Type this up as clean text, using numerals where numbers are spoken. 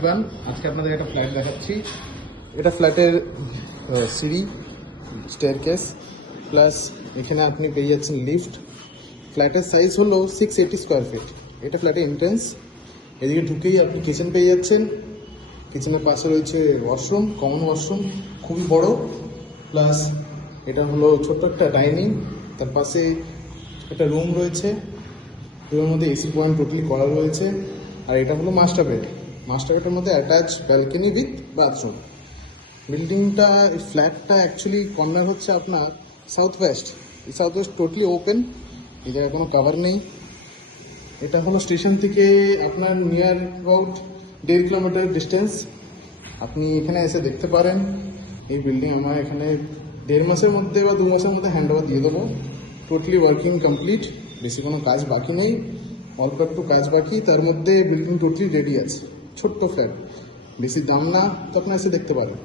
Everyone, আজকে আপনাদের একটা ফ্ল্যাট দেখাচ্ছি। এটা ফ্ল্যাটের সিঁড়ি, স্টেয়ারকেস, প্লাস এখানে আপনি পেয়ে যাচ্ছেন লিফট। ফ্ল্যাটের সাইজ হলো 680 স্কোয়ার ফিট। এটা ফ্ল্যাটের এন্ট্রেন্স। এদিকে ঢুকেই আপনি কিচেন পেয়ে যাচ্ছেন। কিচেনের পাশে রয়েছে ওয়াশরুম, কমন ওয়াশরুম, খুবই বড়। প্লাস এটা হলো ছোট্ট একটা ডাইনিং, তার পাশে একটা রুম রয়েছে। রুমের মধ্যে এসি পয়েন্ট টোটালি করা রয়েছে। আর এটা হলো মাস্টার বেড। মাস্টার বেডের মধ্যে অ্যাটাচ ব্যালকনি উইথ বাথরুম। বিল্ডিংটা, ফ্ল্যাটটা অ্যাকচুয়ালি কর্নার হচ্ছে আপনার সাউথ ওয়েস্ট। এই সাউথ ওয়েস্ট টোটালি ওপেন, এই জায়গায় কোনো কাভার নেই। এটা হলো স্টেশন থেকে আপনার নিয়ার অ্যাবাউট 1.5 কিলোমিটার ডিস্টেন্স। আপনি এখানে এসে দেখতে পারেন। এই বিল্ডিং আমার এখানে 1.5 মাসের মধ্যে বা 2 মাসের মধ্যে হ্যান্ড ওভার দিয়ে দেবো। টোটালি ওয়ার্কিং কমপ্লিট, বেশি কোনো কাজ বাকি নেই, অল্প একটু কাজ বাকি। তার মধ্যে বিল্ডিং টোটালি রেডি আছে। ছোট্ট ফ্ল্যাট, বেশি দাম না, তো আপনারা এসে দেখতে পারেন।